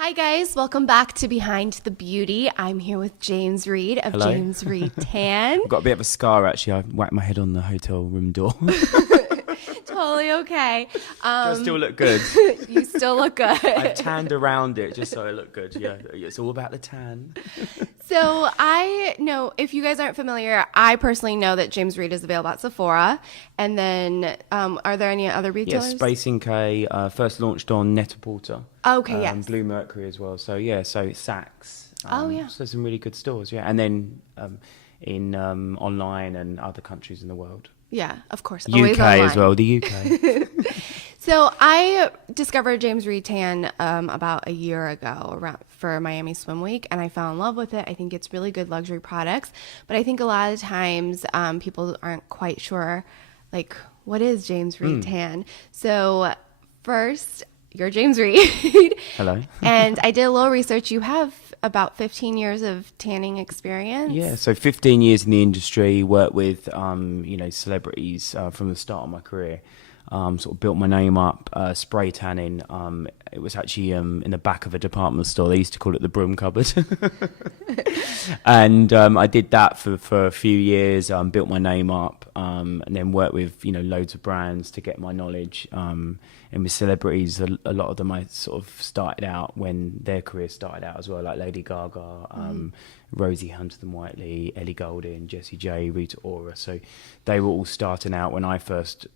Hi guys, welcome back to Behind the Beauty. I'm here with James Reed of Hello. James Reed Tan. I've got a bit of a scar actually. I whacked my head on the hotel room door. Totally okay. I still look good. You still look good. I've tanned around it just so I look good. Yeah, it's all about the tan. So I know, if you guys aren't familiar, I personally know that James Reed is available at Sephora. And then are there any other Yeah, retailers? Space K first launched on Net-a-Porter. Okay, yes. Blue Mercury as well. So yeah, so Saks. Oh, yeah. So some really good stores. Yeah, and then in online and other countries in the world. Yeah, of course. UK Always as online. well. The UK. So I discovered James Reed Tan about a year ago around for Miami Swim Week, and I fell in love with it. I think it's really good luxury products, but I think a lot of times people aren't quite sure, like, what is James Reed Tan? So first, you're James Reed. Hello. And I did a little research. You have about 15 years of tanning experience. Yeah, so 15 years in the industry, worked with celebrities from the start of my career. Sort of built my name up, spray tanning. It was actually in the back of a department store. They used to call it the broom cupboard. And I did that for a few years, built my name up, and then worked with loads of brands to get my knowledge. And with celebrities, a lot of them I sort of started out when their career started out as well, like Lady Gaga, Rosie Huntington-Whiteley, Ellie Goulding, Jessie J, Rita Ora. So they were all starting out when I first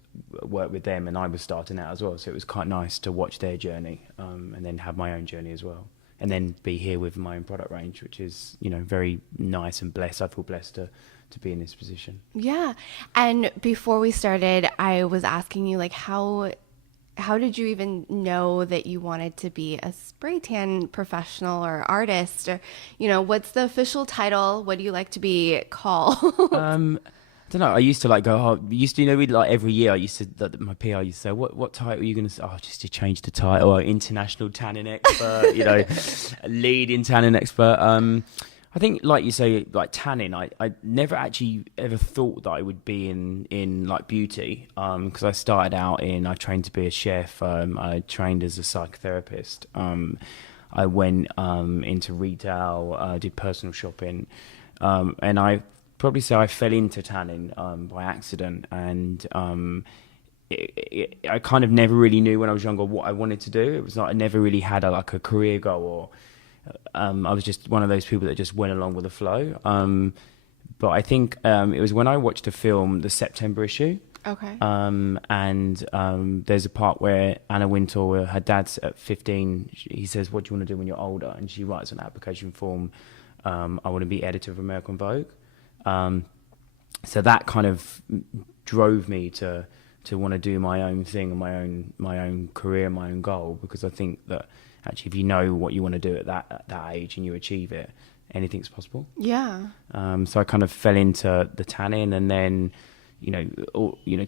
worked with them, and I was starting out as well. So it was quite nice to watch their journey, and then have my own journey as well. And then be here with my own product range, which is, very nice and blessed. I feel blessed to be in this position. Yeah. And before we started, I was asking you, like, how did you even know that you wanted to be a spray tan professional or artist? Or, what's the official title? What do you like to be called? I don't know. I used to we'd like every year. I used to, my PR used to say, what title are you going to say? Oh, just to change the title, or international tanning expert, lead in tanning expert. I think, like you say, like tanning, I never actually ever thought that I would be in like beauty, because I started out I trained to be a chef. I trained as a psychotherapist. I went into retail, did personal shopping, and I probably say I fell into tanning by accident, and I kind of never really knew when I was younger what I wanted to do. It was like I never really had a career goal, or I was just one of those people that just went along with the flow. But I think it was when I watched a film, the September issue. Okay. And there's a part where Anna Wintour, her dad's at 15, he says, "What do you want to do when you're older?" And she writes on an application form, "I want to be editor of American Vogue." So that kind of drove me to want to do my own thing and my own career, my own goal, because I think that actually if you know what you want to do at that age and you achieve it, anything's possible. Yeah. So I kind of fell into the tanning, and then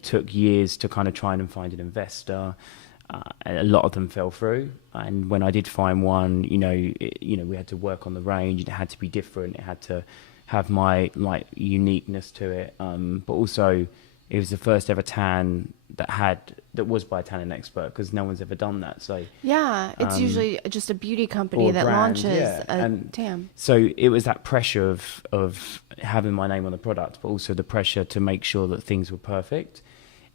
took years to kind of try and find an investor. And a lot of them fell through, and when I did find one, we had to work on the range. It had to be different. It had to have my uniqueness to it, but also it was the first ever tan that was by a tanning expert, because no one's ever done that. So Yeah, it's usually just a beauty company or that brand, launches yeah. a And tan. so it was that pressure of having my name on the product, but also the pressure to make sure that things were perfect.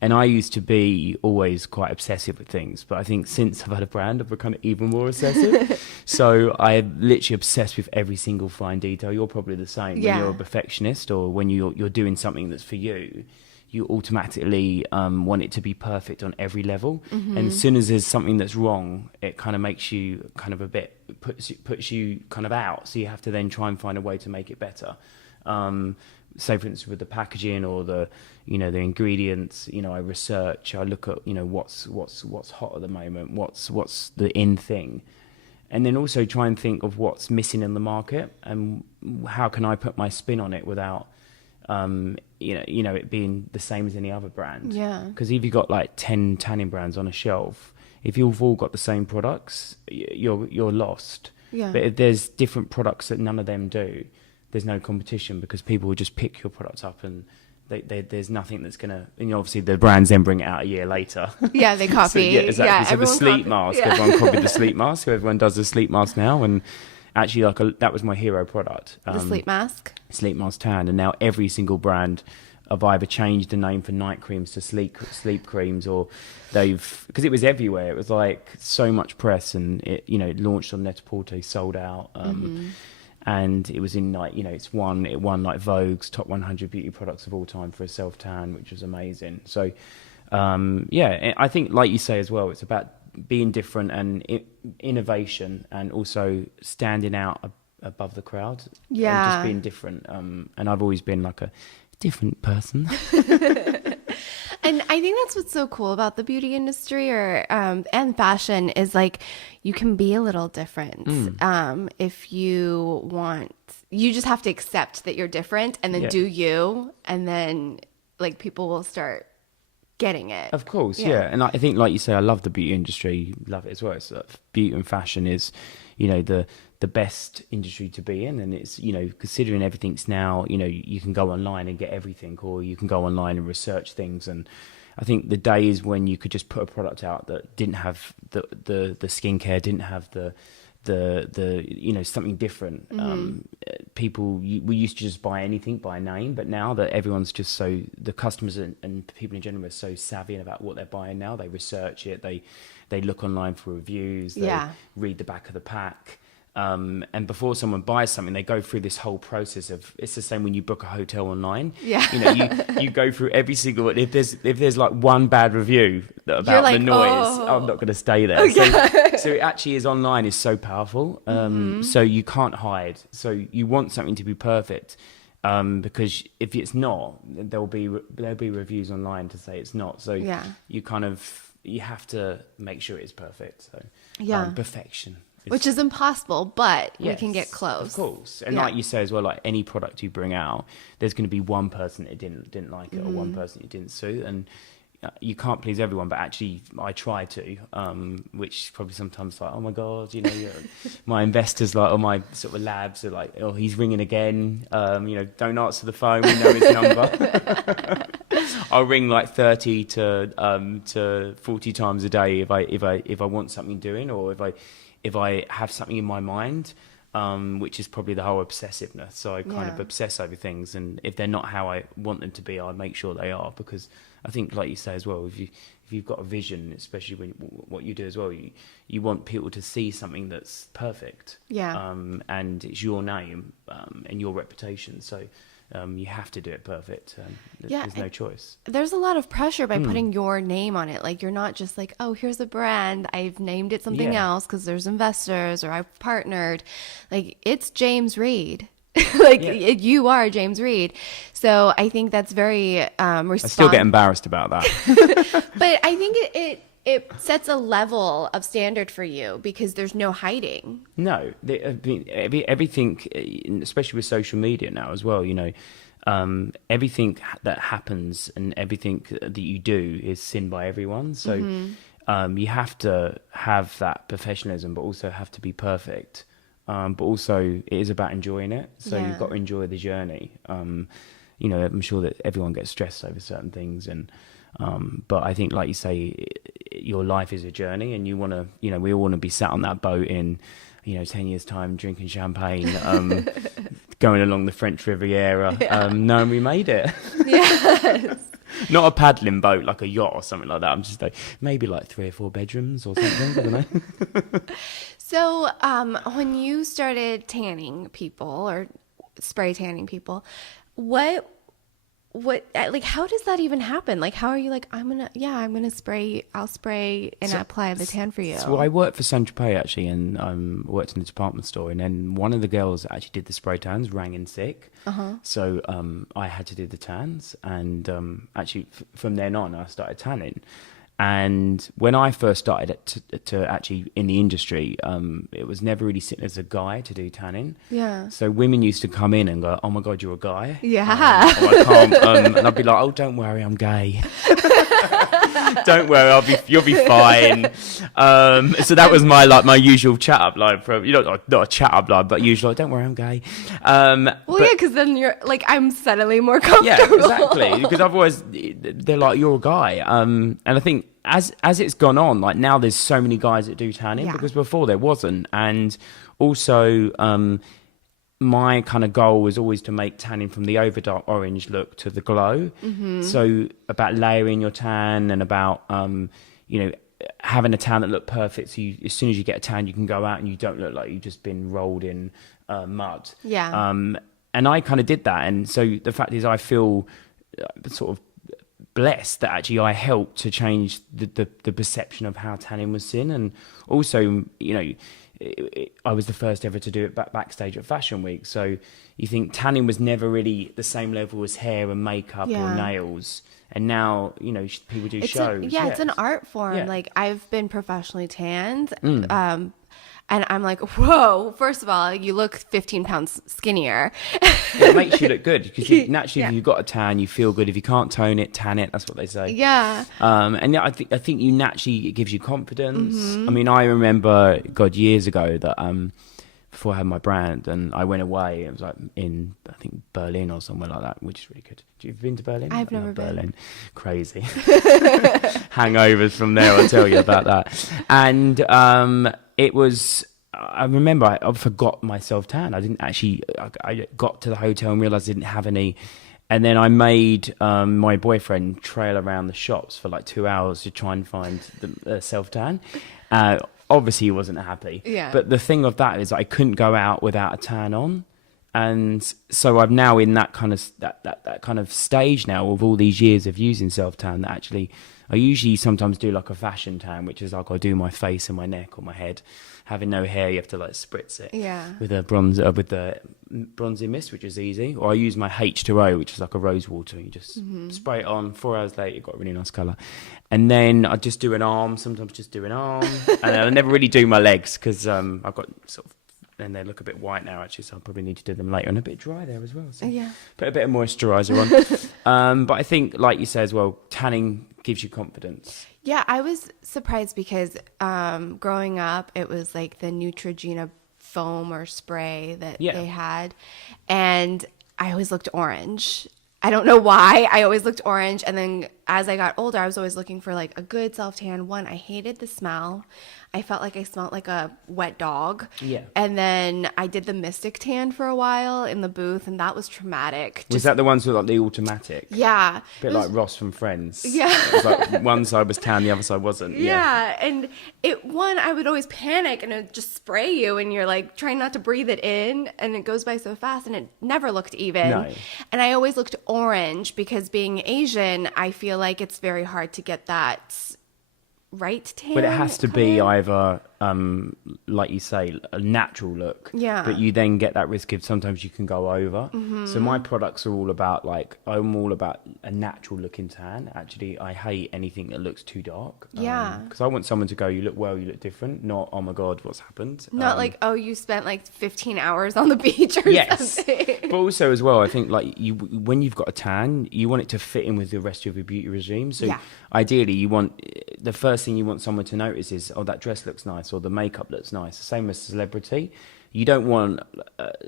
And I used to be always quite obsessive with things, but I think since I've had a brand, I've become even more obsessive. So I'm literally obsessed with every single fine detail. You're probably the same. Yeah. When you're a perfectionist, or when you're doing something that's for you, you automatically want it to be perfect on every level. Mm-hmm. And as soon as there's something that's wrong, it kind of makes you kind of puts you kind of out. So you have to then try and find a way to make it better. Say for instance with the packaging or the ingredients, I research, I look at what's hot at the moment, what's the in thing, and then also try and think of what's missing in the market and how can I put my spin on it without it being the same as any other brand. Yeah. Because if you've got like 10 tanning brands on a shelf, if you've all got the same products, you're lost. Yeah. But if there's different products that none of them do, there's no competition, because people will just pick your products up and there's nothing that's gonna. And obviously the brands then bring it out a year later. Yeah, they copy. So, yeah, exactly. So the everyone sleep mask, everyone copied the sleep mask. So everyone does the sleep mask now, and actually, that was my hero product. The sleep mask. Sleep mask tan, and now every single brand have either changed the name for night creams to sleep creams, or because it was everywhere. It was like so much press, and it launched on Net-a-Porter, sold out. And it was in like, it won like Vogue's top 100 beauty products of all time for a self tan, which was amazing. So, I think, like you say as well, it's about being different and innovation, and also standing out above the crowd. Yeah, and just being different. And I've always been like a different person. And I think that's what's so cool about the beauty industry and fashion is like you can be a little different. If you want, you just have to accept that you're different and then do you, and then like people will start getting it. Of course, yeah. And I think, like you say, I love the beauty industry, love it as well. So beauty and fashion is, the best industry to be in, and it's considering everything's now, you can go online and get everything, or you can go online and research things. And I think the days when you could just put a product out that didn't have the skincare, didn't have the something different. We used to just buy anything by name, but now that everyone's just the customers and people in general are so savvy about what they're buying now, they research it, they look online for reviews, they read the back of the pack. And before someone buys something, they go through this whole process of, it's the same when you book a hotel online. Yeah. You go through every single, if there's like one bad review about the noise, I'm not going to stay there. Okay. So it actually is, online is so powerful. So you can't hide. So you want something to be perfect. Because if it's not, there'll be reviews online to say it's not. So you have to make sure it's perfect. So perfection. Which is impossible, but we can get close. Of course. And like you say as well, like any product you bring out, there's going to be one person that didn't like it, or one person it didn't suit. And you can't please everyone, but actually I try to, which probably sometimes like, oh my God, my investors, like, or my sort of labs are like, oh, he's ringing again. Don't answer the phone. We know his number. I'll ring like 30 to 40 times a day if I want something doing, or if I have something in my mind, which is probably the whole obsessiveness. So I kind of obsess over things, and if they're not how I want them to be, I make sure they are, because I think, like you say as well, if you've got a vision, especially when what you do as well, you want people to see something that's perfect. Yeah. And it's your name and your reputation. So you have to do it perfect. There's no choice. There's a lot of pressure by putting your name on it. Like, you're not just like, oh, here's a brand, I've named it something else because there's investors, or I've partnered. Like, it's James Reed. You are James Reed. So I think that's very I still get embarrassed about that. But I think it sets a level of standard for you, because there's no hiding. No, everything, especially with social media now as well, everything that happens and everything that you do is seen by everyone. So you have to have that professionalism, but also have to be perfect. But also it is about enjoying it. So you've got to enjoy the journey. I'm sure that everyone gets stressed over certain things, but I think, like you say, your life is a journey, and you want to, we all want to be sat on that boat in, 10 years time, drinking champagne, going along the French Riviera, knowing we made it. Yes. Not a paddling boat, like a yacht or something like that. I'm just like, maybe like 3 or 4 bedrooms or something. I don't know. So when you started tanning people, or spray tanning people, what like, how does that even happen? Like, how are you like, I'll spray and apply the tan for you? So I worked for Saint Tropez actually, and worked in a department store, and then one of the girls that actually did the spray tans rang in sick. So I had to do the tans, and actually from then on I started tanning. And when I first started to actually in the industry, it was never really seen as a guy to do tanning. Yeah. So women used to come in and go, "Oh my God, you're a guy." Yeah. I can't. And I'd be like, "Oh, don't worry, I'm gay." Don't worry, you'll be fine. So that was my usual chat up line from, not a chat up line, but usual, don't worry, I'm gay. Yeah, because then you're like, I'm suddenly more comfortable. Yeah, exactly. Because otherwise they're like, you're a guy. And I think as it's gone on, like now there's so many guys that do tanning because before there wasn't. And also, my kind of goal was always to make tanning from the overdark orange look to the glow. So about layering your tan and about, having a tan that looked perfect. So as soon as you get a tan, you can go out and you don't look like you've just been rolled in mud. Yeah. And I kind of did that. And so the fact is I feel sort of blessed that actually I helped to change the perception of how tanning was seen. And also, I was the first ever to do it backstage at Fashion Week. So you think tanning was never really the same level as hair and makeup or nails. And now, people do shows. It's an art form. Yeah. Like I've been professionally tanned. And I'm like, whoa, first of all, you look 15 pounds skinnier. It makes you look good because naturally, if you've got a tan, you feel good. If you can't tone it, tan it. That's what they say. Yeah. And I think you naturally, it gives you confidence. I mean, I remember, years ago that before I had my brand and I went away, it was like in, I think, Berlin or somewhere like that, which is really good. Have you been to Berlin? I've never been. Berlin. Crazy. Hangovers from there, I'll tell you about that. And it was, I remember I forgot my self-tan. I didn't actually, I got to the hotel and realised I didn't have any. And then I made my boyfriend trail around the shops for like 2 hours to try and find the self-tan. Obviously, he wasn't happy. Yeah. But the thing of that is I couldn't go out without a tan on. And so I'm now in that kind of that kind of stage now of all these years of using self-tan that actually I usually sometimes do like a fashion tan, which is like I do my face and my neck or my head. Having no hair, you have to like spritz it with a bronzer, with the bronzing mist, which is easy. Or I use my H2O, which is like a rose water. You just spray it on. 4 hours later, you've got a really nice colour. And then I just do an arm. Sometimes just do an arm. And I never really do my legs because I've got sort of, and they look a bit white now actually, so I'll probably need to do them later. And a bit dry there as well. So put a bit of moisturiser on. But I think, like you say as well, tanning gives you confidence. Yeah, I was surprised because growing up, it was like the Neutrogena foam or spray that they had. And I always looked orange. I don't know why. I always looked orange. And then as I got older, I was always looking for like a good self-tan. One, I hated the smell. I felt like I smelled like a wet dog. Yeah. And then I did the Mystic Tan for a while in the booth, and that was traumatic. Was that the ones with like the automatic? Yeah. A bit like Ross from Friends. Yeah. It was like one side was tan, the other side wasn't. Yeah. And I would always panic and it would just spray you and you're like trying not to breathe it in and it goes by so fast and it never looked even. No. And I always looked orange because being Asian, I feel like it's very hard to get that right tan. But it has to be either, like you say, a natural look. Yeah. But you then get that risk of sometimes you can go over. Mm-hmm. So my products are all about I'm all about a natural looking tan. Actually, I hate anything that looks too dark. Yeah. Because I want someone to go, you look well, you look different. Not, oh my God, what's happened? Not like, oh, you spent like 15 hours on the beach or something. But also as well, I think like when you've got a tan, you want it to fit in with the rest of your beauty regime. So ideally, you want the first thing you want someone to notice is, oh, that dress looks nice or the makeup looks nice. The same as a celebrity. You don't want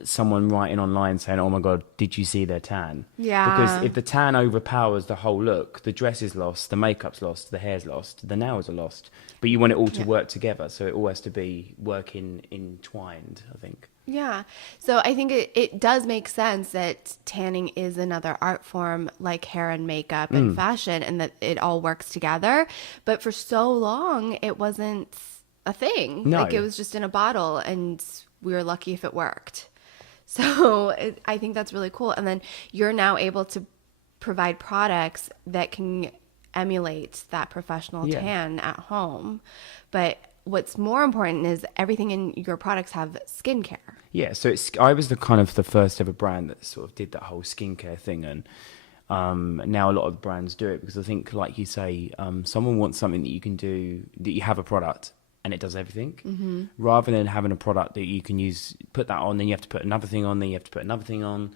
someone writing online saying, oh my God, did you see their tan? Yeah. Because if the tan overpowers the whole look, the dress is lost, the makeup's lost, the hair's lost, the nails are lost. But you want it all to work together. So it all has to be working entwined, I think. Yeah. So I think it does make sense that tanning is another art form like hair and makeup and fashion and that it all works together. But for so long, it wasn't a thing. No. Like it was just in a bottle and we were lucky if it worked. So I think that's really cool. And then you're now able to provide products that can emulate that professional tan at home. But what's more important is everything in your products have skincare. Yeah, so I was the first ever brand that sort of did that whole skincare thing, and now a lot of brands do it because I think, like you say, someone wants something that you can do, that you have a product and it does everything, rather than having a product that you can use, put that on, then you have to put another thing on, then you have to put another thing on.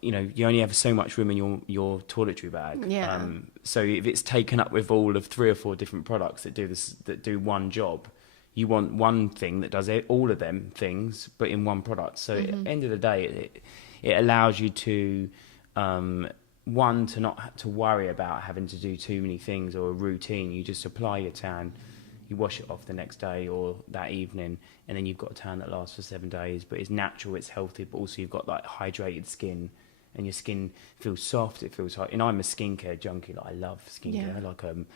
you only have so much room in your toiletry bag. Yeah. So if it's taken up with all of 3 or 4 different products that do one job, you want one thing that does all of them things, but in one product. So at the end of the day, it allows you to, one, to not have to worry about having to do too many things or a routine. You just apply your tan, you wash it off the next day or that evening, and then you've got a tan that lasts for 7 days. But it's natural, it's healthy, but also you've got like hydrated skin, and your skin feels soft. It feels hot. And I'm a skincare junkie. Like, I love skincare. Yeah. Like I'm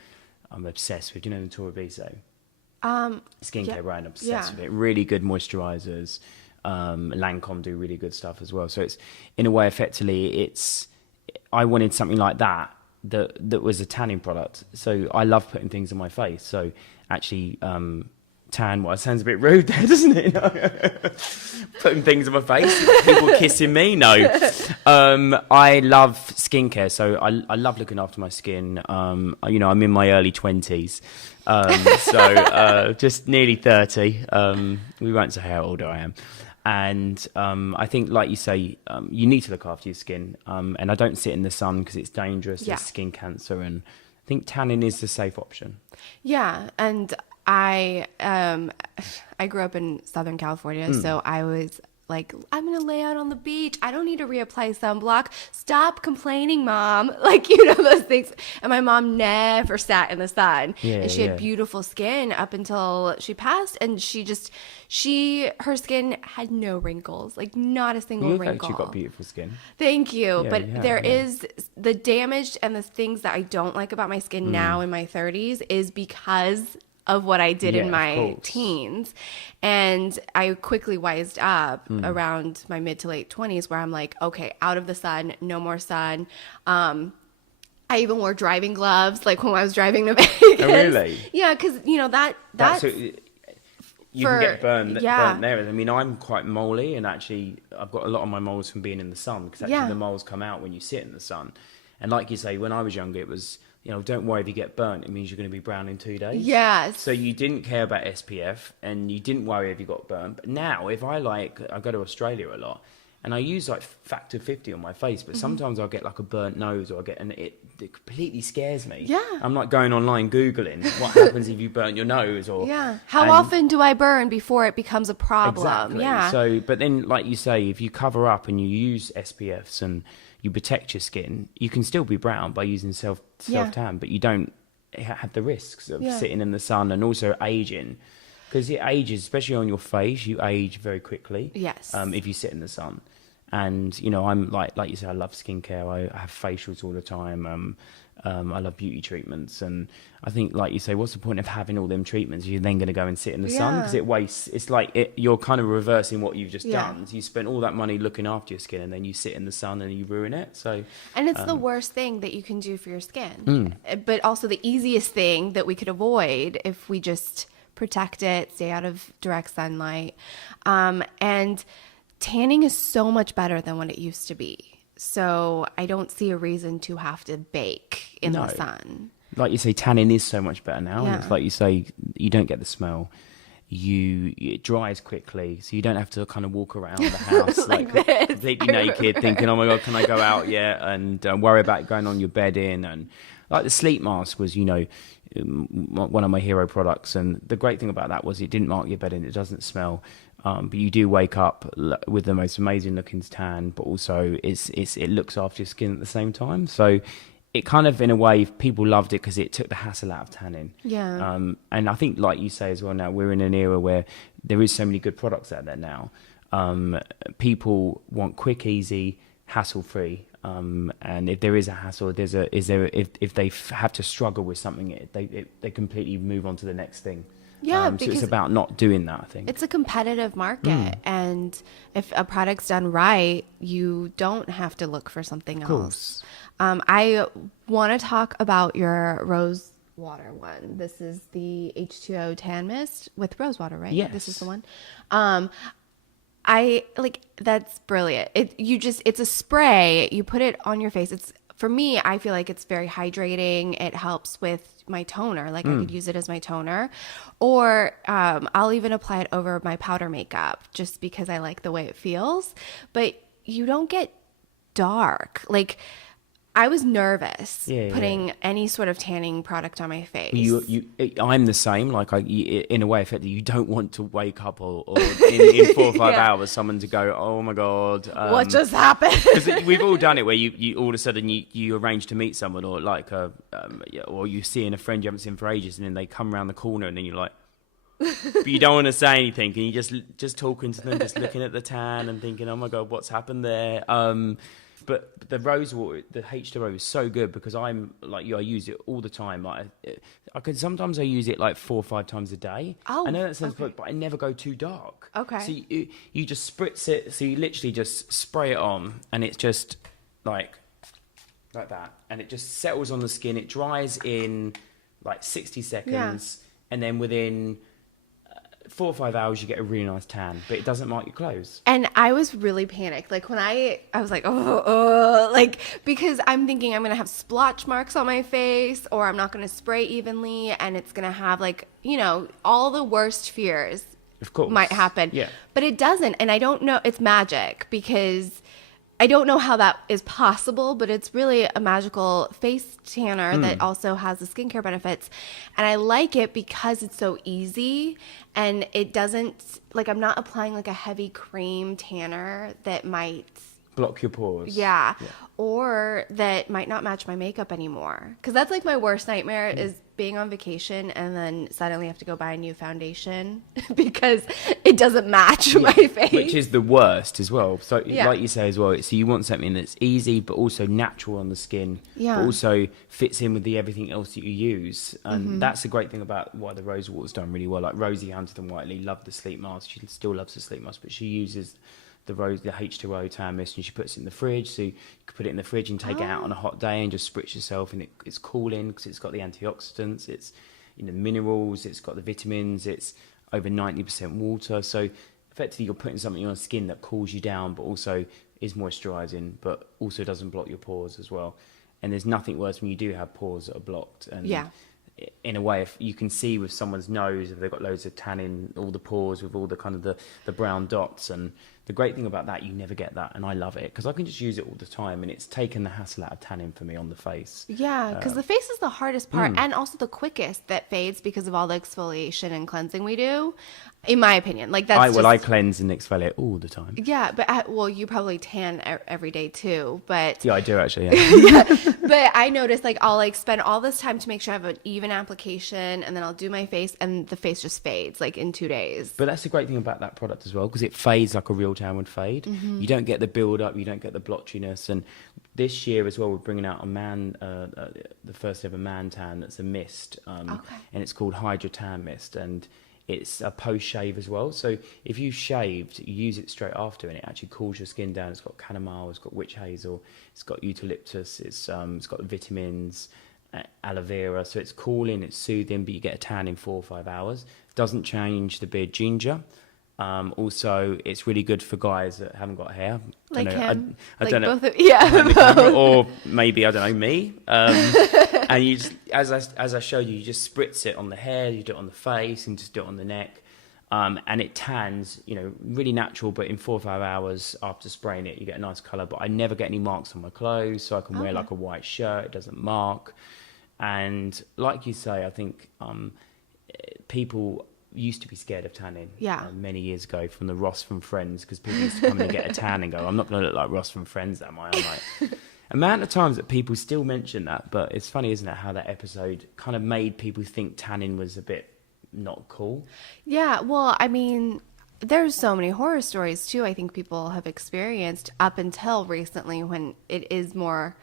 obsessed with. You know, Natura Viso skincare brand. I'm obsessed with it. Really good moisturizers. Lancome do really good stuff as well. So it's, in a way, effectively, I wanted something like that was a tanning product. So I love putting things on my face. So actually, tan, well, it sounds a bit rude there, doesn't it? Putting things on my face, people kissing me. No, I love skincare, so I love looking after my skin. I'm in my early 20s, so just nearly 30. We won't say how old I am. And I think, like you say, you need to look after your skin. And I don't sit in the sun because it's dangerous. There's skin cancer, and I think tanning is the safe option. Yeah, and I grew up in Southern California, so I was like, I'm gonna lay out on the beach. I don't need to reapply sunblock. Stop complaining, Mom. Like, those things. And my mom never sat in the sun. And she had beautiful skin up until she passed. And her skin had no wrinkles, like not a single You've wrinkle. actually got beautiful skin. Thank you. Yeah, but there is the damage and the things that I don't like about my skin now in my 30s is because of what I did in my teens. And I quickly wised up around my mid to late 20s, where I'm like, okay, out of the sun, no more sun. I even wore driving gloves, like when I was driving to Vegas. Oh, really? Yeah, because, that's you can get burnt there. I mean, I'm quite moly, and actually I've got a lot of my moles from being in the sun, because actually the moles come out when you sit in the sun. And like you say, when I was younger, it was, don't worry if you get burnt. It means you're going to be brown in 2 days. Yes. So you didn't care about SPF, and you didn't worry if you got burnt. But now, if I go to Australia a lot, and I use like factor 50 on my face, but sometimes I'll get like a burnt nose, or it completely scares me. Yeah. I'm like going online Googling what happens if you burn your nose, or how often do I burn before it becomes a problem? Exactly. Yeah. So, but then, like you say, if you cover up and you use SPFs and you protect your skin, you can still be brown by using self tan, but you don't have the risks of sitting in the sun and also aging, because it ages, especially on your face. You age very quickly. Yes. If you sit in the sun. And I'm like you said, I love skincare. I have facials all the time. I love beauty treatments, and I think, like you say, what's the point of having all them treatments? You're then going to go and sit in the sun, because it wastes. It's like you're kind of reversing what you've just done. So you spent all that money looking after your skin, and then you sit in the sun and you ruin it. So, and it's the worst thing that you can do for your skin, but also the easiest thing that we could avoid if we just protect it, stay out of direct sunlight, and tanning is so much better than what it used to be. So I don't see a reason to have to bake in the sun. Like you say, tanning is so much better now. And it's like you say, you don't get the smell. It dries quickly, so you don't have to kind of walk around the house like completely naked, thinking, "Oh my God, can I go out yet?" And worry about going on your bedding. And like the sleep mask was, one of my hero products. And the great thing about that was it didn't mark your bedding. It doesn't smell. But you do wake up with the most amazing looking tan, but also it looks after your skin at the same time. So it kind of, in a way, people loved it because it took the hassle out of tanning. Yeah. And I think, like you say as well, now we're in an era where there is so many good products out there now. People want quick, easy, hassle-free. And if there is a hassle, if they have to struggle with something, they completely move on to the next thing. Yeah, so it's about not doing that, I think. It's a competitive market, and if a product's done right, you don't have to look for something else. I want to talk about your rose water one. This is the H2O tan mist with rose water, right? Yes. This is the one. That's brilliant. It's a spray. You put it on your face. For me, I feel like it's very hydrating. It helps with my toner. Like I could use it as my toner, or I'll even apply it over my powder makeup just because I like the way it feels. But you don't get dark. Like, I was nervous Yeah, putting any sort of tanning product on my face. I'm the same. Like, in a way, effectively, you don't want to wake up or in 4 or 5 Yeah. hours, someone to go, oh my God. What just happened? Because we've all done it where you all of a sudden you arrange to meet someone, or like or you seeing a friend you haven't seen for ages, and then they come around the corner and then you're like, but you don't want to say anything, and you just talking to them, just looking at the tan and thinking, oh my God, what's happened there? But the rose water, the H2O is so good because I'm like you. I use it all the time. Like sometimes I use it like 4 or 5 times a day. Oh, I know that sounds okay. but I never go too dark. Okay. So you just spritz it. So you literally just spray it on, and it's just like that, and it just settles on the skin. It dries in like 60 seconds, and then within 4 or 5 hours, you get a really nice tan, but it doesn't mark your clothes. And I was really panicked. Like when I was like, like, because I'm thinking I'm going to have splotch marks on my face, or I'm not going to spray evenly, and it's going to have like, all the worst fears Of course. might happen. Yeah. But it doesn't. And I don't know, it's magic because I don't know how that is possible, but it's really a magical face tanner that also has the skincare benefits. And I like it because it's so easy and it doesn't, like, I'm not applying like a heavy cream tanner that might block your pores. Yeah. Or that might not match my makeup anymore. Because that's like my worst nightmare is being on vacation and then suddenly have to go buy a new foundation because it doesn't match my face. Which is the worst as well. So Yeah. like you say as well, so you want something that's easy but also natural on the skin. Yeah. But also fits in with everything else that you use. And that's the great thing about why the rose water's done really well. Like Rosie Huntington-Whiteley loved the sleep mask. She still loves the sleep mask, but she uses the H2O tan mist, and she puts it in the fridge, so you can put it in the fridge and take it out on a hot day and just spritz yourself, and it's cooling because it's got the antioxidants, it's minerals, it's got the vitamins, it's over 90% water, so effectively you're putting something on your skin that cools you down but also is moisturizing but also doesn't block your pores as well. And there's nothing worse when you do have pores that are blocked. And in a way, if you can see with someone's nose, if they've got loads of tan in all the pores with all the kind of the brown dots, and the great thing about that, you never get that, and I love it because I can just use it all the time, and it's taken the hassle out of tanning for me on the face. Yeah, because the face is the hardest part and also the quickest that fades because of all the exfoliation and cleansing we do, in my opinion. Like that's I cleanse and exfoliate all the time. Yeah, but well, you probably tan every day too, but Yeah, I do actually. Yeah. but I notice like I'll like spend all this time to make sure I have an even application, and then I'll do my face, and the face just fades like in 2 days. But that's the great thing about that product as well, because it fades like a real tan would fade. You don't get the build up, you don't get the blotchiness. And this year as well, we're bringing out the first ever man tan that's a mist, and it's called Hydra Tan Mist, and it's a post shave as well. So if you shaved, you use it straight after, and it actually cools your skin down. It's got chamomile, it's got witch hazel, it's got eucalyptus, it's got the vitamins, aloe vera. So it's cooling, it's soothing, but you get a tan in 4 or 5 hours. Doesn't change the beard ginger. Also, it's really good for guys that haven't got hair. Like him? I Like don't know. both both. Or maybe, I don't know, me. And you just, as I showed you, you just spritz it on the hair, you do it on the face, and just do it on the neck. And it tans, really natural, but in 4 or 5 hours after spraying it, you get a nice colour. But I never get any marks on my clothes, so I can wear like a white shirt, it doesn't mark. And like you say, I think people used to be scared of tanning many years ago from the Ross from Friends, because people used to come in and get a tan and go, I'm not going to look like Ross from Friends, am I? I'm like, amount of times that people still mention that, but it's funny, isn't it, how that episode kind of made people think tanning was a bit not cool. Yeah, well, I mean, there's so many horror stories too I think people have experienced up until recently, when it is more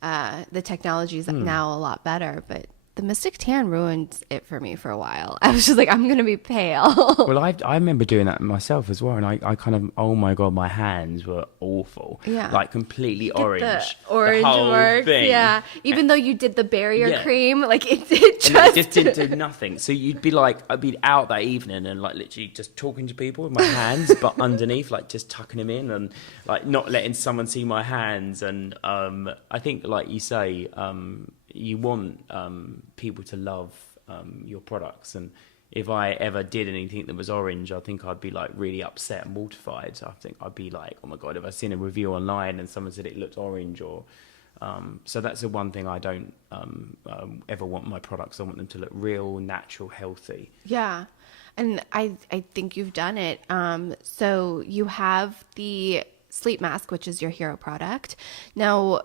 the technology is now a lot better, but the Mystic Tan ruined it for me for a while. I was just like, I'm going to be pale. Well, I remember doing that myself as well. And I kind of, oh my God, my hands were awful. Yeah. Like completely orange. The orange the whole marks, thing. Yeah. Even though you did the barrier cream, like it just didn't do nothing. So you'd be like, I'd be out that evening and like literally just talking to people with my hands, but underneath, like just tucking them in and like not letting someone see my hands. And I think, like you say, you want people to love your products, and if I ever did anything that was orange, I think I'd be like really upset and mortified. I think I'd be like, oh my God, if I seen a review online and someone said it looked orange, or so that's the one thing I don't ever want my products. I want them to look real, natural, healthy. Yeah. And I think you've done it. So you have the sleep mask, which is your hero product. Now,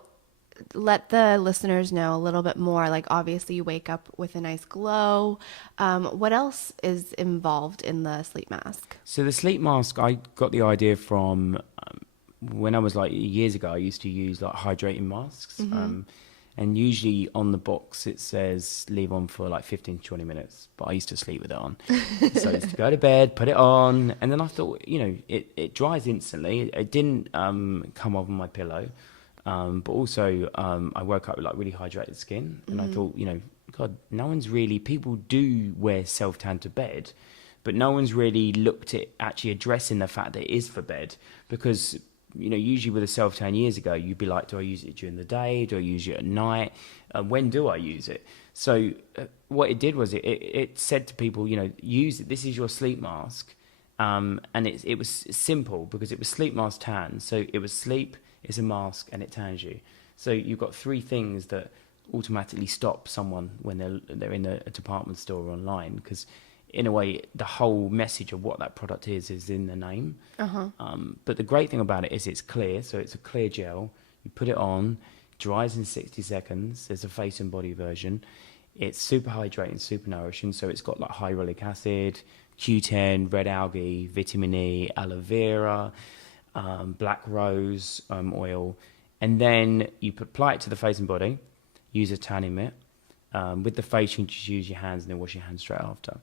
let the listeners know a little bit more. Like, obviously, you wake up with a nice glow. What else is involved in the sleep mask? So the sleep mask, I got the idea from when I was like years ago. I used to use like hydrating masks. And usually on the box it says leave on for like 15 to 20 minutes, but I used to sleep with it on. So I used to go to bed, put it on, and then I thought, it dries instantly. It didn't come off my pillow, but also I woke up with like really hydrated skin, and I thought, God, people do wear self-tan to bed, but no one's really looked at actually addressing the fact that it is for bed, because usually with a self-tan years ago, you'd be like, do I use it during the day? Do I use it at night? When do I use it? So what it did was it said to people, use it. This is your sleep mask. And it was simple because it was sleep mask tan. So it was sleep, it's a mask, and it tans you. So you've got three things that automatically stop someone when they're in a department store or online, because in a way, the whole message of what that product is in the name. But the great thing about it is it's clear. So it's a clear gel. You put it on, dries in 60 seconds. There's a face and body version. It's super hydrating, super nourishing. So it's got like hyaluronic acid, Q10, red algae, vitamin E, aloe vera, black rose oil. And then you apply it to the face and body, use a tanning mitt. With the face, you can just use your hands and then wash your hands straight after.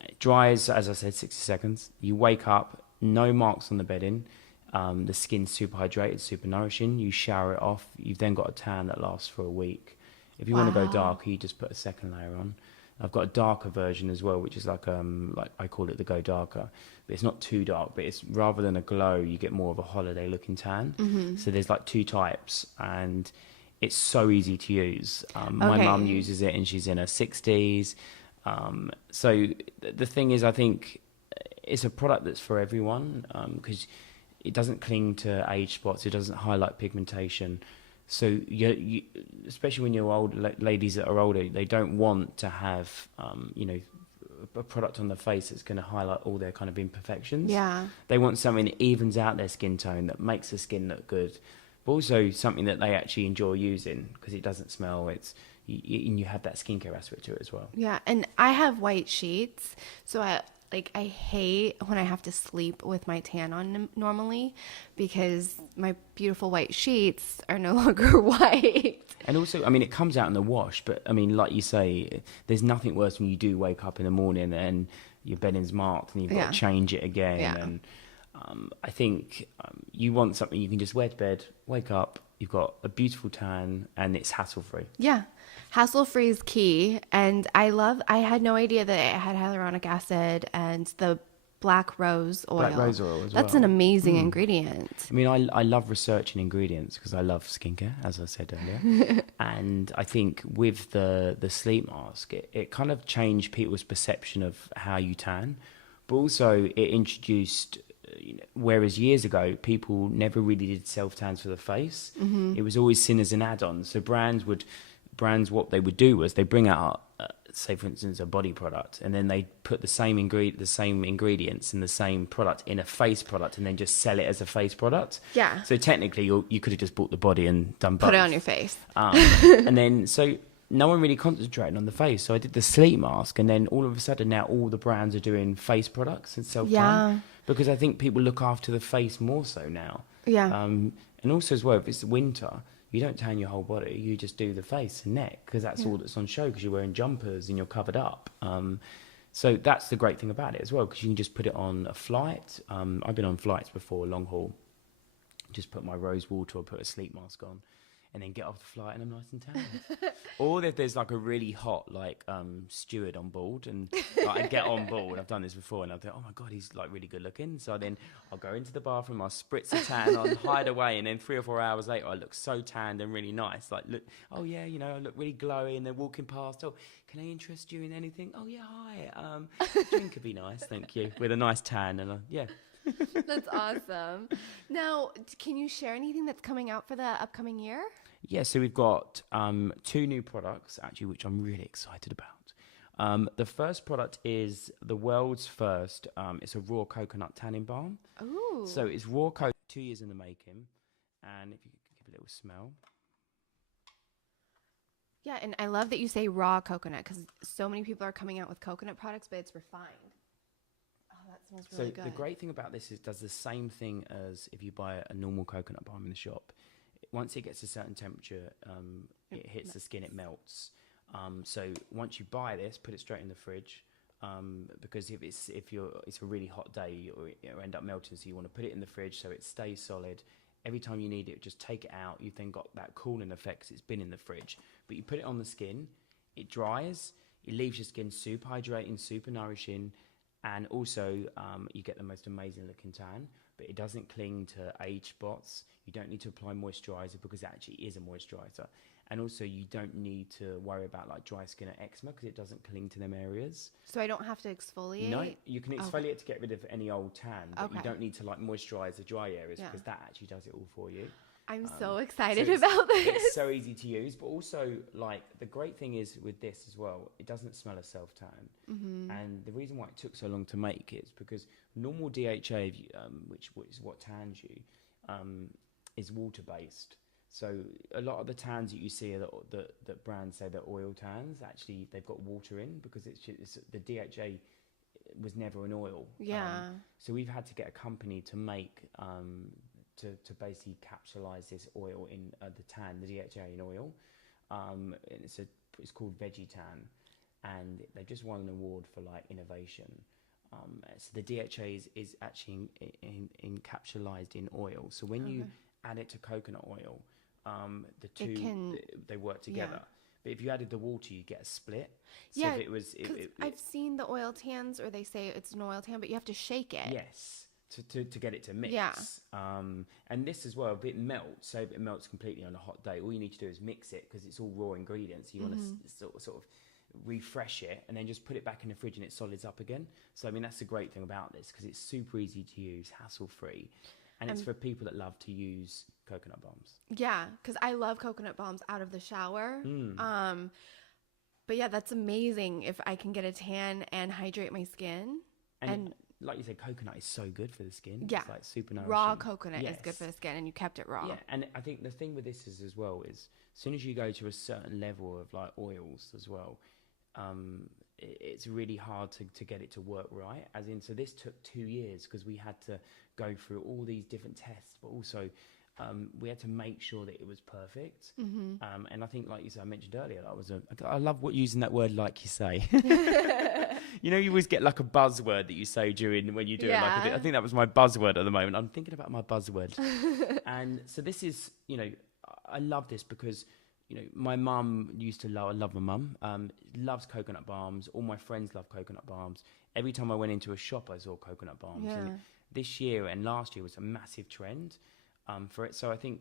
It dries, as I said, 60 seconds. You wake up, no marks on the bedding. The skin's super hydrated, super nourishing. You shower it off. You've then got a tan that lasts for a week. If you want to go darker, you just put a second layer on. I've got a darker version as well, which is like I call it the Go Darker. But it's not too dark, but it's rather than a glow, you get more of a holiday looking tan. So there's like two types, and it's so easy to use. My mum uses it and she's in her 60s. So the thing is, I think it's a product that's for everyone, because it doesn't cling to age spots. It doesn't highlight pigmentation. So you especially when you're old, ladies that are older, they don't want to have, a product on the face that's going to highlight all their kind of imperfections. Yeah. They want something that evens out their skin tone, that makes the skin look good, but also something that they actually enjoy using because it doesn't smell. And you have that skincare aspect to it as well. Yeah, and I have white sheets, so I hate when I have to sleep with my tan on normally, because my beautiful white sheets are no longer white. And also, I mean, it comes out in the wash, but I mean, like you say, there's nothing worse when you do wake up in the morning and your bedding's marked and you've got to change it again. Yeah. And I think you want something you can just wear to bed, wake up, you've got a beautiful tan, and it's hassle-free. Yeah. Hassle-free is key. And I had no idea that it had hyaluronic acid and the black rose oil. Black rose oil as well. That's an amazing ingredient. I mean, I love researching ingredients because I love skincare, as I said earlier. And I think with the sleep mask, it kind of changed people's perception of how you tan. But also it introduced, whereas years ago, people never really did self-tans for the face. It was always seen as an add-on. So brands, what they would do was they bring out, say for instance, a body product, and then they put the same ingredients in the same product in a face product, and then just sell it as a face product. Yeah. So technically, you could have just bought the body and done both. Put it on your face. And then so no one really concentrated on the face. So I did the sleep mask, and then all of a sudden now all the brands are doing face products and self-tan. Yeah. Because I think people look after the face more so now. Yeah. And also as well, if it's winter, you don't tan your whole body, you just do the face and neck, because that's all that's on show, because you're wearing jumpers and you're covered up. So that's the great thing about it as well, because you can just put it on a flight. I've been on flights before, long haul, just put my rose water or put a sleep mask on. and then get off the flight and I'm nice and tan. Or if there's like a really hot like steward on board, and like, I get on board. I've done this before, and I think, oh my god, he's like really good looking. So then I'll go into the bathroom, I'll spritz a tan on, hide away, and then 3 or 4 hours later, I look so tanned and really nice. Like, look, oh yeah, you know, I look really glowy, and they're walking past. Oh, can I interest you in anything? Oh yeah, hi. Drink would be nice, thank you, with a nice tan and yeah. That's awesome. Now, can you share anything that's coming out for the upcoming year? Yeah, so we've got 2 new products, actually, which I'm really excited about. The first product is the world's first. It's a raw coconut tanning balm. Ooh. So it's raw coconut, 2 years in the making. And if you could give a little smell. Yeah, and I love that you say raw coconut, because so many people are coming out with coconut products, but it's refined. Oh, that smells really good. The great thing about this is it does the same thing as if you buy a normal coconut balm in the shop. Once it gets a certain temperature, it hits the skin, it melts. So once you buy this, put it straight in the fridge, because if it's a really hot day, it'll end up melting. So you want to put it in the fridge so it stays solid. Every time you need it, just take it out. You've then got that cooling effect 'cause it's been in the fridge. But you put it on the skin, it dries, it leaves your skin super hydrating, super nourishing, and also you get the most amazing looking tan. But it doesn't cling to age spots. You don't need to apply moisturizer because it actually is a moisturizer. And also you don't need to worry about like dry skin or eczema because it doesn't cling to them areas. So I don't have to exfoliate? No, you can exfoliate to get rid of any old tan, but you don't need to like moisturize the dry areas because that actually does it all for you. I'm so excited about this. It's so easy to use, but also like the great thing is with this as well, it doesn't smell of self-tan. And the reason why it took so long to make is because normal DHA, which is what tans you, is water-based. So a lot of the tans that you see that brands say they're oil tans, actually they've got water in because it's the DHA was never an oil. Yeah. So we've had to get a company to make to basically capsulize this oil in the tan, the DHA in oil. And it's called Veggie Tan, and they've just won an award for like innovation. So the DHA is actually encapsulated in oil. So when you add it to coconut oil, the two they work together. Yeah. But if you added the water, you get a split. So yeah, if it was, I've seen the oil tans, or they say it's an oil tan, but you have to shake it. Yes. To get it to mix. Yeah. And this as well, it melts. So it melts completely on a hot day. All you need to do is mix it because it's all raw ingredients. You want to sort of refresh it and then just put it back in the fridge and it solids up again. So, I mean, that's the great thing about this because it's super easy to use, hassle-free. And it's for people that love to use coconut balms. Yeah, because I love coconut balms out of the shower. But yeah, that's amazing if I can get a tan and hydrate my skin. And like you said, coconut is so good for the skin. Yeah. It's like super nourishing. Raw coconut is good for the skin, and you kept it raw. Yeah, and I think the thing with this is as well is as soon as you go to a certain level of like oils as well, it's really hard to get it to work right. As in, so this took 2 years because we had to go through all these different tests, but also we had to make sure that it was perfect. And I think, like you said, I mentioned earlier, I love using that word, like you say. You know, you always get like a buzzword that you say when you do it. Like I think that was my buzzword at the moment. I'm thinking about my buzzword. And so this is, you know, I love this because, you know, my mum used to I love my mum, loves coconut balms. All my friends love coconut balms. Every time I went into a shop, I saw coconut balms. Yeah. And this year and last year was a massive trend for it. So I think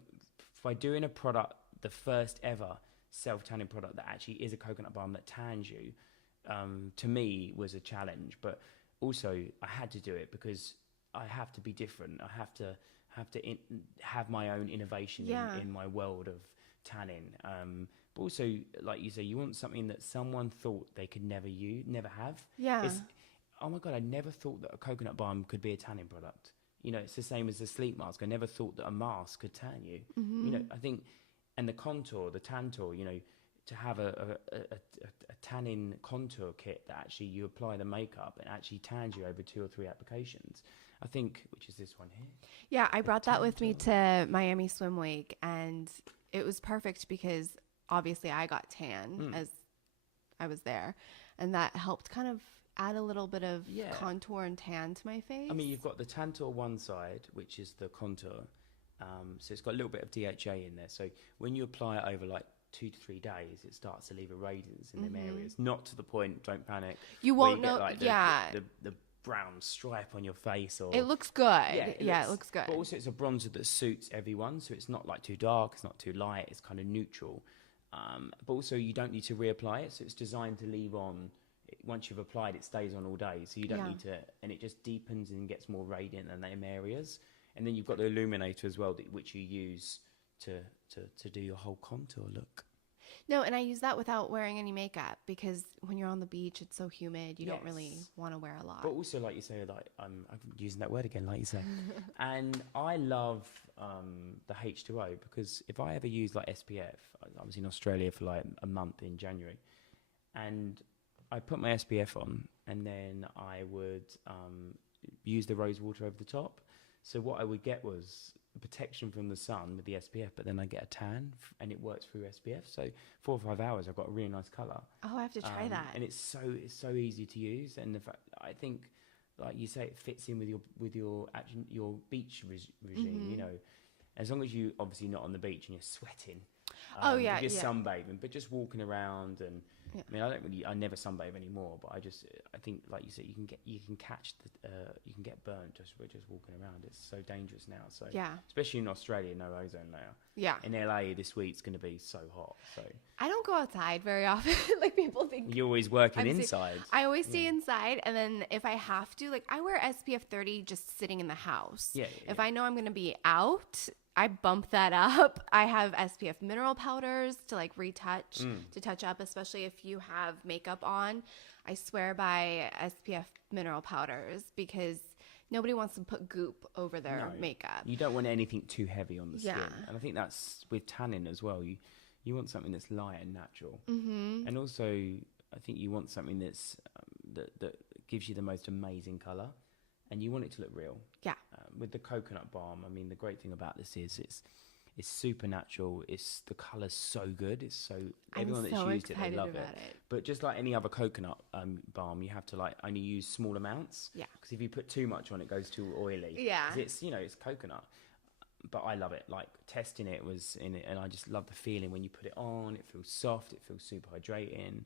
by doing a product, the first ever self-tanning product that actually is a coconut balm that tans you, to me was a challenge. But also I had to do it because I have to be different. I have to have my own innovation in my world of tanning. But also, like you say, you want something that someone thought they could never have. Yeah. Oh my God, I never thought that a coconut balm could be a tanning product. You know, it's the same as the sleep mask. I never thought that a mask could tan you. You know, I think, and the contour, the Tantour, you know, to have a tanning contour kit that actually you apply the makeup and actually tans you over 2 or 3 applications. I think, which is this one here. Yeah, I brought that with me to Miami Swim Week, and it was perfect because obviously I got tan as I was there, and that helped kind of add a little bit of contour and tan to my face. I mean, you've got the Tantour one side, which is the contour, So it's got a little bit of DHA in there. So when you apply it over like 2 to 3 days, it starts to leave a radiance in them areas. Not to the point, don't panic. You where won't get, know. like, Yeah. the brown stripe on your face, or It looks good. Yeah, it looks good. But also, it's a bronzer that suits everyone. So it's not like too dark, it's not too light. It's kind of neutral. But also, you don't need to reapply it. So it's designed to leave on. Once you've applied, it stays on all day. So you don't need to, and it just deepens and gets more radiant in them areas. And then you've got the illuminator as well, which you use to do your whole contour look. No, and I use that without wearing any makeup, because when you're on the beach, it's so humid, you don't really want to wear a lot. But also, like you say, like I'm using that word again, like you say. And I love the H2O, because if I ever use like SPF, I was in Australia for like a month in January, and I put my SPF on, and then I would use the rose water over the top. So what I would get was protection from the sun with the SPF, but then I get a tan, and it works through SPF. So 4 or 5 hours, I've got a really nice colour. Oh, I have to try that. And it's so easy to use, and the fact, I think, like you say, it fits in with your beach regime. You know, as long as you obviously not on the beach and you're sweating. If you're sunbathing, but just walking around, and I mean, I never sunbathe anymore, but I think, like you said, you can get burnt just walking around. It's so dangerous now. So especially in Australia, no ozone layer. Yeah. In LA this week's going to be so hot. So I don't go outside very often. Like, people think you're always working inside. I always stay inside, and then if I have to, like, I wear SPF 30 just sitting in the house. If I know I'm going to be out, I bump that up. I have SPF mineral powders to like retouch, to touch up, especially if you have makeup on. I swear by SPF mineral powders, because nobody wants to put goop over their makeup. You don't want anything too heavy on the skin. Yeah. And I think that's with tanning as well. You want something that's light and natural. Mm-hmm. And also, I think you want something that's that gives you the most amazing colour. And you want it to look real. Yeah. With the coconut balm, I mean, the great thing about this is it's super natural. The colour's so good. It's so everyone that's used it, they love it. But just like any other coconut balm, you have to like only use small amounts. Yeah. Because if you put too much on, it goes too oily. Yeah. It's it's coconut. But I love it. Like, testing it was in it, and I just love the feeling when you put it on. It feels soft. It feels super hydrating,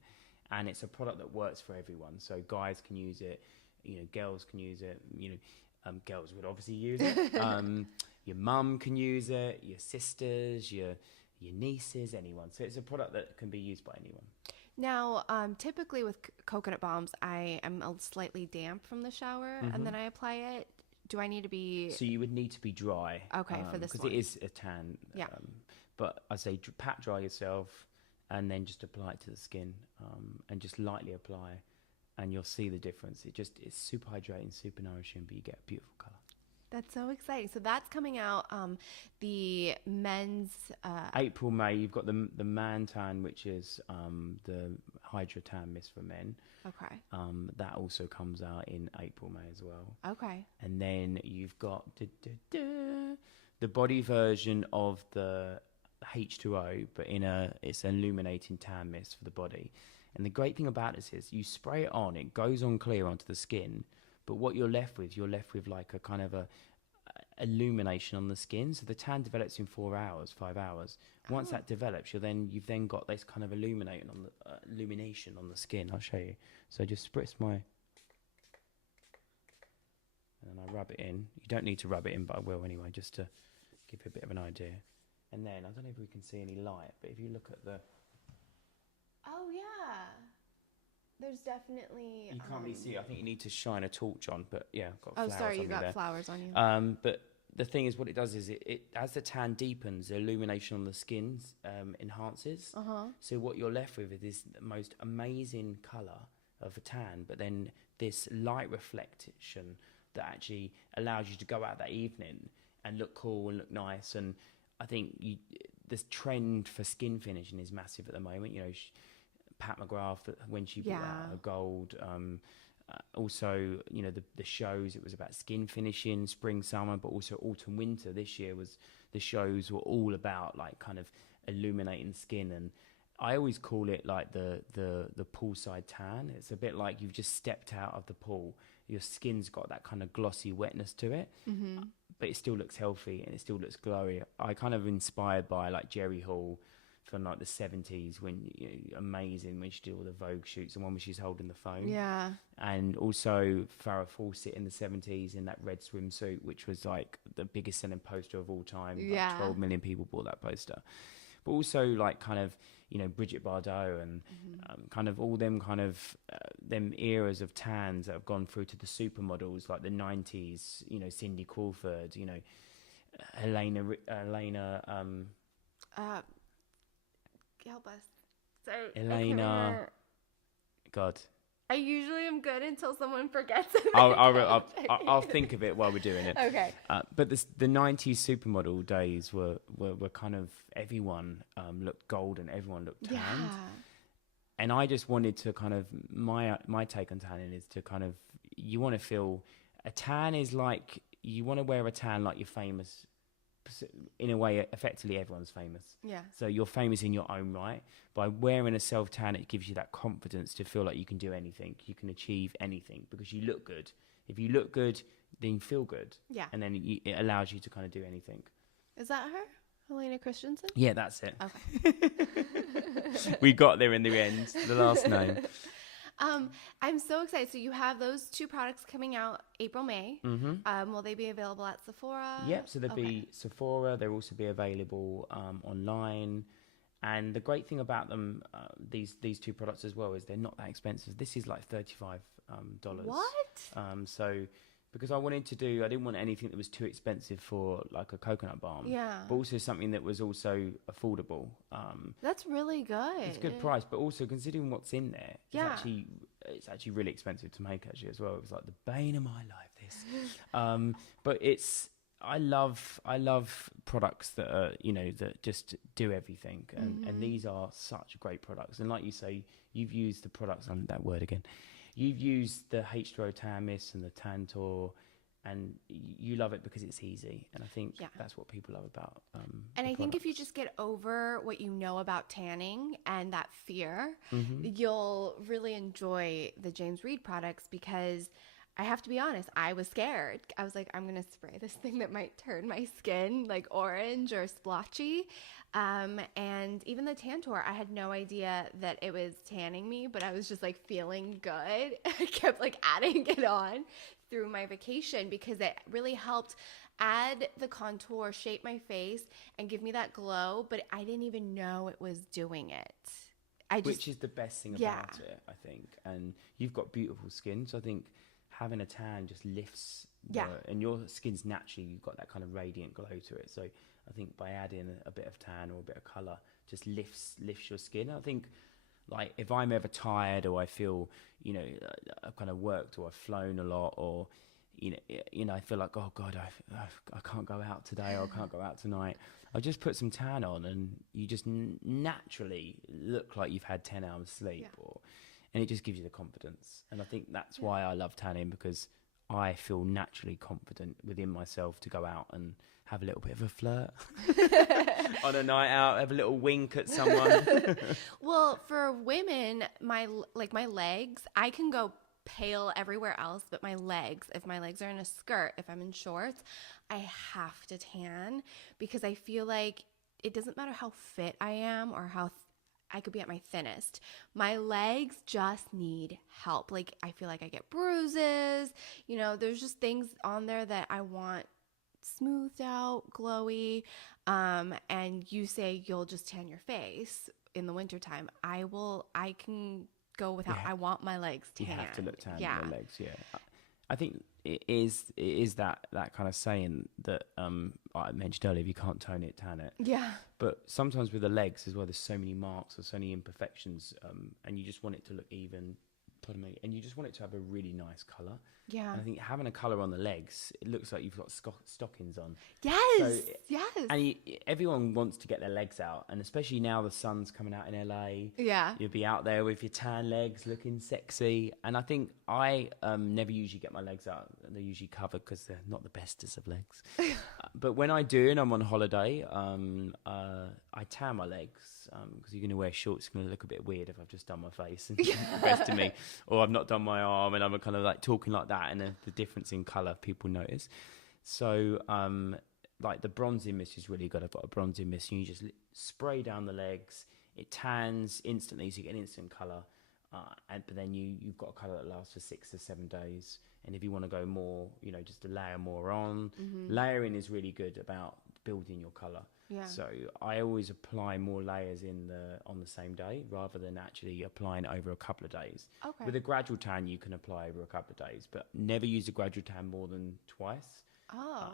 and it's a product that works for everyone. So guys can use it. Girls can use it. Girls would obviously use it. Your mum can use it. Your sisters, your nieces, anyone. So it's a product that can be used by anyone. Now, typically with coconut balms, I am slightly damp from the shower, and then I apply it. Do I need to be? So you would need to be dry. Okay, for this one. Because it is a tan. Yeah. But I say pat dry yourself, and then just apply it to the skin, and just lightly apply. And you'll see the difference. It's super hydrating, super nourishing, but you get a beautiful colour. That's so exciting. So that's coming out the men's... April, May, you've got the Man Tan, which is the Hydra Tan Mist for men. Okay. That also comes out in April, May as well. Okay. And then you've got the body version of the H2O, but it's an illuminating tan mist for the body. And the great thing about this is you spray it on, it goes on clear onto the skin, but what you're left with like a kind of a illumination on the skin. So the tan develops in 4 hours, 5 hours. Once that develops, you've then got this kind of illumination on the skin. I'll show you. So I just spritz and then I rub it in. You don't need to rub it in, but I will anyway, just to give you a bit of an idea. And then, I don't know if we can see any light, but if you look at the... Oh, yeah. There's definitely... You can't really see it. I think you need to shine a torch on, but yeah, I've got flowers on me there. Oh, sorry, you got flowers on you. But the thing is, what it does is, it as the tan deepens, the illumination on the skin enhances. So what you're left with is the most amazing colour of a tan, but then this light reflection that actually allows you to go out that evening and look cool and look nice. And I think this trend for skin finishing is massive at the moment. Pat McGrath, when she brought out her gold. Also, the shows, it was about skin finishing, spring, summer, but also autumn, winter. This year the shows were all about like kind of illuminating skin. And I always call it like the poolside tan. It's a bit like you've just stepped out of the pool. Your skin's got that kind of glossy wetness to it. but it still looks healthy and it still looks glowy. I kind of inspired by like Jerry Hall from like the 70s when amazing when she did all the Vogue shoots, the one where she's holding the phone. Yeah. And also Farrah Fawcett in the 70s in that red swimsuit, which was like the biggest selling poster of all time. Yeah. Like 12 million people bought that poster. But also like kind of, Brigitte Bardot and kind of all them kind of them eras of tans that have gone through to the supermodels like the 90s, Cindy Crawford, Elena Help us. So Elena, God. I usually am good until someone forgets it. I'll think of it while we're doing it. Okay. But the 90s supermodel days were kind of everyone looked golden, everyone looked tanned. Yeah. And I just wanted to kind of, my take on tanning is to kind of, you want to feel, a tan is like, you want to wear a tan like you're famous. In a way, effectively everyone's famous. Yeah. So you're famous in your own right. By wearing a self-tan, it gives you that confidence to feel like you can do anything. You can achieve anything because you look good. If you look good, then you feel good. Yeah. And then it allows you to kind of do anything. Is that her? Helena Christensen? Yeah, that's it. Okay. We got there in the end, the last name. I'm so excited. So you have those 2 products coming out April, May. Mm-hmm. Will they be available at Sephora? Yep, so there'll be Sephora. They'll also be available online. And the great thing about them, these 2 products as well, is they're not that expensive. This is like $35. What? So because I didn't want anything that was too expensive for like a coconut balm. Yeah. But also something that was also affordable. That's really good. It's a good price, but also considering what's in there, Yeah. it's actually really expensive to make actually as well. It was like the bane of my life, this. But I love products that are, that just do everything. And these are such great products. And like you say, you've used the products, and that word again, you've used the H2O Tan Mist and the Tantor, and you love it because it's easy. And I think that's what people love about and I think if you just get over what you know about tanning and that fear, you'll really enjoy the James Read products, because I have to be honest, I was scared. I was like, I'm going to spray this thing that might turn my skin like orange or splotchy. And even the Tantor, I had no idea that it was tanning me, but I was just like feeling good. I kept like adding it on through my vacation because it really helped add the contour, shape my face, and give me that glow. But I didn't even know it was doing it. Which is the best thing about it, I think. And you've got beautiful skin, so I think having a tan just lifts and your skin's naturally, you've got that kind of radiant glow to it. So I think by adding a bit of tan or a bit of colour just lifts your skin. I think like if I'm ever tired or I feel, I've kind of worked or I've flown a lot, or I feel like, oh God, I can't go out today, or I can't go out tonight. I just put some tan on and you just naturally look like you've had 10 hours sleep, and it just gives you the confidence. And I think that's why I love tanning, because I feel naturally confident within myself to go out and have a little bit of a flirt on a night out, have a little wink at someone. Well, for women, my legs, I can go pale everywhere else, but my legs, if my legs are in a skirt, if I'm in shorts, I have to tan, because I feel like it doesn't matter how fit I am or how I could be at my thinnest. My legs just need help. Like I feel like I get bruises, there's just things on there that I want smoothed out, glowy. And you say you'll just tan your face in the wintertime. I can go without, I want my legs tan. You have to look tan on your legs, I think it is that kind of saying that I mentioned earlier, if you can't tone it, tan it. Yeah. But sometimes with the legs as well, there's so many marks or so many imperfections, and you just want it to look even, and you just want it to have a really nice colour. Yeah. And I think having a colour on the legs, it looks like you've got stockings on. Yes, so, yes. And everyone wants to get their legs out, and especially now the sun's coming out in LA. Yeah. You'll be out there with your tan legs looking sexy. And I think I never usually get my legs out. They're usually covered because they're not the bestest of legs. But when I do and I'm on holiday, I tan my legs, because you're going to wear shorts. It's going to look a bit weird if I've just done my face and the rest of me, or I've not done my arm and I'm kind of like talking like that, and the difference in colour people notice. So, like the bronzing mist is really good. I've got a bronzing mist, and you just spray down the legs. It tans instantly, so you get an instant colour. But then you've got a colour that lasts for 6 to 7 days. And if you want to go more, just to layer more on, layering is really good about building your colour. Yeah. So I always apply more layers on the same day rather than actually applying it over a couple of days. Okay. With a gradual tan, you can apply over a couple of days, but never use a gradual tan more than twice.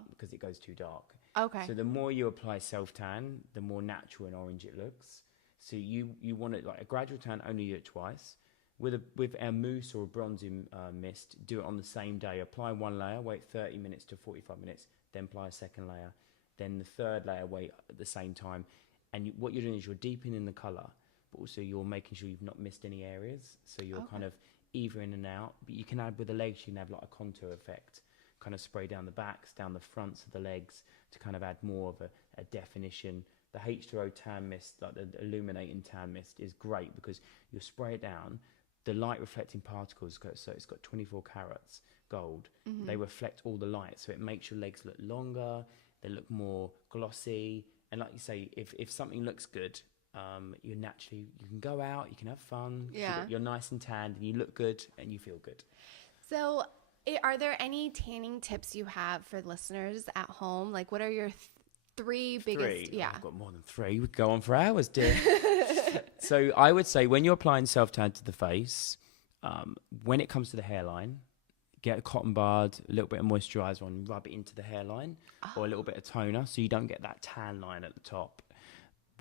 Because it goes too dark. Okay. So the more you apply self tan, the more natural and orange it looks. So you want it like a gradual tan, only do it twice. With a mousse or a bronzing mist, do it on the same day. Apply one layer, wait 30 minutes to 45 minutes, then apply a second layer. Then the third layer, wait at the same time. And what you're doing is you're deepening the colour, but also you're making sure you've not missed any areas. So you're kind of either in and out. But you can add with the legs, you can have like a contour effect. Kind of spray down the backs, down the fronts of the legs to kind of add more of a definition. The H2O tan mist, like the illuminating tan mist, is great because you spray it down. The light reflecting particles, so it's got 24 carats gold. They reflect all the light, so it makes your legs look longer. They look more glossy. And like you say, if something looks good, you can go out, you can have fun. Yeah. You're nice and tanned, and you look good, and you feel good. So, are there any tanning tips you have for listeners at home? Like, what are your three biggest? Yeah, I've got more than three. We could go on for hours, dear. So I would say when you're applying self-tan to the face, when it comes to the hairline, get a cotton bud, a little bit of moisturizer on, rub it into the hairline, or a little bit of toner, so you don't get that tan line at the top.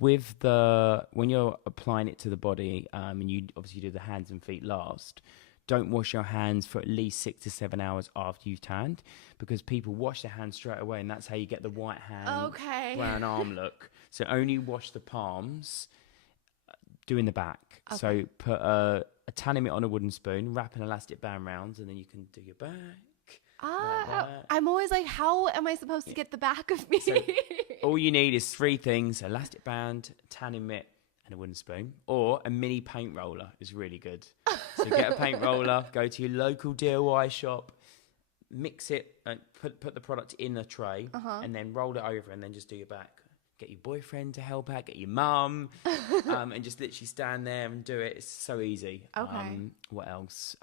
When you're applying it to the body, and you obviously do the hands and feet last, don't wash your hands for at least 6 to 7 hours after you've tanned, because people wash their hands straight away, and that's how you get the white hand, brown arm look. So only wash the palms, doing the back. Okay. So put a tanning mitt on a wooden spoon, wrap an elastic band round, and then you can do your back. I'm always like, how am I supposed to get the back of me? So all you need is 3 things: elastic band, tanning mitt, and a wooden spoon, or a mini paint roller is really good. So get a paint roller, go to your local DIY shop, mix it, put the product in a tray, and then roll it over, and then just do your back. Get your boyfriend to help out, get your mum, and just literally stand there and do it. It's so easy. Okay. What else?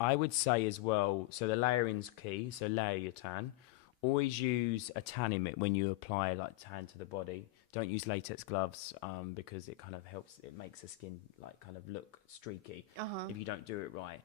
I would say as well, so the layering's key, so layer your tan. Always use a tanning mitt when you apply like tan to the body. Don't use latex gloves because it kind of it makes the skin like kind of look streaky if you don't do it right.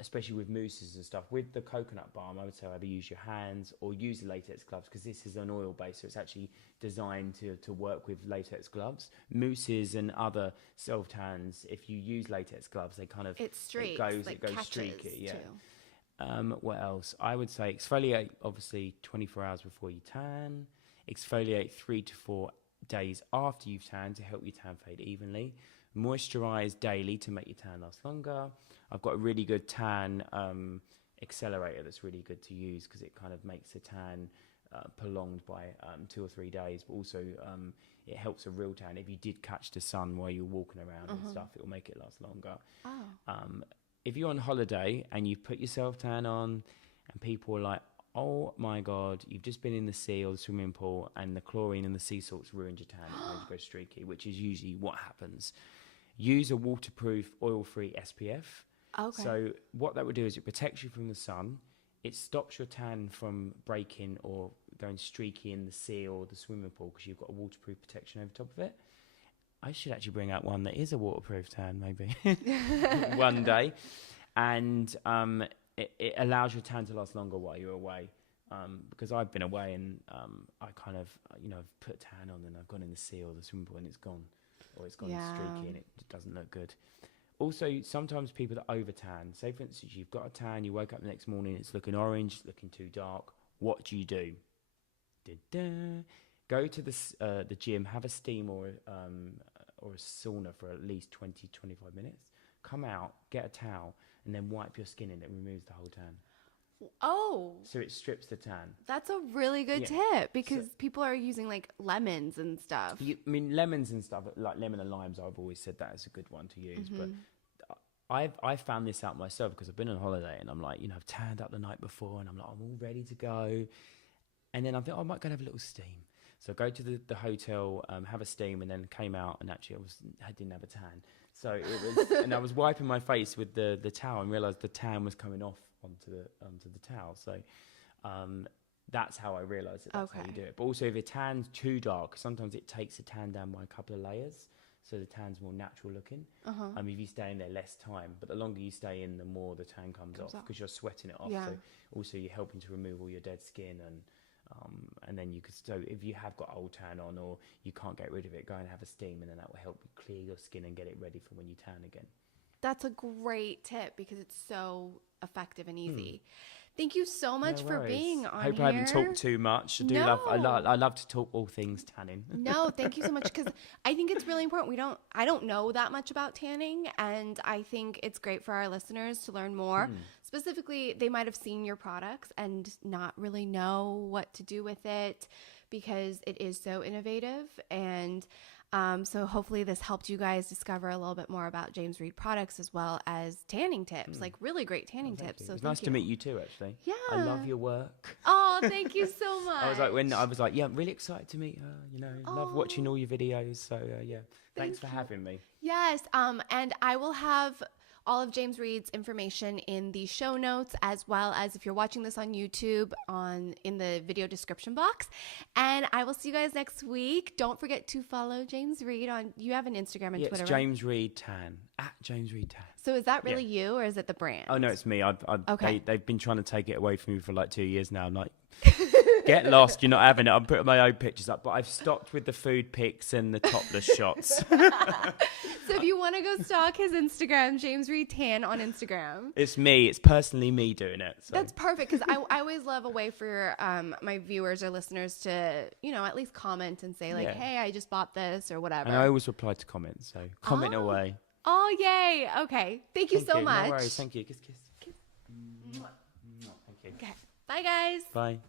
Especially with mousses and stuff. With the coconut balm, I would say either use your hands or use the latex gloves, because this is an oil base, so it's actually designed to work with latex gloves. Mousses and other self tans, if you use latex gloves, they kind of it goes streaky. Yeah. What else? I would say exfoliate obviously 24 hours before you tan. Exfoliate 3 to 4 days after you've tanned to help your tan fade evenly. Moisturize daily to make your tan last longer. I've got a really good tan accelerator that's really good to use, because it kind of makes the tan prolonged by 2 or 3 days, but also it helps a real tan. If you did catch the sun while you're walking around and stuff, it will make it last longer. If you're on holiday and you put yourself tan on and people are like, oh my God, you've just been in the sea or the swimming pool and the chlorine and the sea salts ruined your tan, it makes it go streaky, which is usually what happens. Use a waterproof, oil-free SPF. Okay. So what that would do is it protects you from the sun. It stops your tan from breaking or going streaky in the sea or the swimming pool, because you've got a waterproof protection over top of it. I should actually bring out one that is a waterproof tan, maybe, one day. And it allows your tan to last longer while you're away. Because I've been away and I kind of, I've put tan on and I've gone in the sea or the swimming pool and it's gone. Or it's gone streaky and it doesn't look good. Also, sometimes people that over tan, say for instance, you've got a tan, you wake up the next morning, it's looking orange, looking too dark. What do you do? Go to the gym, have a steam or a sauna for at least 20-25 minutes. Come out, get a towel, and then wipe your skin and it removes the whole tan. Oh. So it strips the tan. That's a really good tip, because people are using like lemons and stuff. Lemons and stuff, like lemon and limes, I've always said that is a good one to use. But I've found this out myself because I've been on holiday and I'm like, I've tanned up the night before and I'm like, I'm all ready to go. And then I think I might go and have a little steam. So I go to the hotel, have a steam, and then came out and actually I didn't have a tan. So it was, and I was wiping my face with the towel and realised the tan was coming off onto the towel. So that's how I realised that's how you do it. But also if your tan's too dark, sometimes it takes the tan down by a couple of layers. So the tan's more natural looking. If you stay in there less time, but the longer you stay in, the more the tan comes off because you're sweating it off. Yeah. So also you're helping to remove all your dead skin and then you could. So if you have got old tan on or you can't get rid of it, go and have a steam, and then that will help clear your skin and get it ready for when you tan again. That's a great tip because it's so effective and easy. Thank you so much for being on Hope here. I haven't talked too much. I love to talk all things tanning. No, thank you so much because I think it's really important. I don't know that much about tanning, and I think it's great for our listeners to learn more. Specifically, they might have seen your products and not really know what to do with it because it is so innovative. And so hopefully this helped you guys discover a little bit more about James Read products as well as tanning tips, like really great tanning tips. So it's nice to meet you too, actually. Yeah. I love your work. Oh, thank you so much. I was like, yeah, I'm really excited to meet her. Love watching all your videos. So yeah, thanks for having me. Yes. And I will have all of James Read's information in the show notes, as well as if you're watching this on YouTube in the video description box. And I will see you guys next week. Don't forget to follow James Read you have an Instagram and Twitter. It's James Read Tan, @James Read Tan. So is that really you or is it the brand? Oh no, it's me. Okay. They've been trying to take it away from me for like 2 years now. I'm like, get lost, you're not having it. I'm putting my own pictures up, but I've stopped with the food pics and the topless shots. So if you want to go stalk his Instagram, James Read Tan on Instagram. It's me. It's personally me doing it. So. That's perfect because I always love a way for my viewers or listeners to, at least comment and say like, hey, I just bought this or whatever. And I always reply to comments, so comment away. Oh, yay. Okay. Thank you so much. No worries. Thank you. Kiss, kiss. Kiss. Thank you. Okay. Bye, guys. Bye.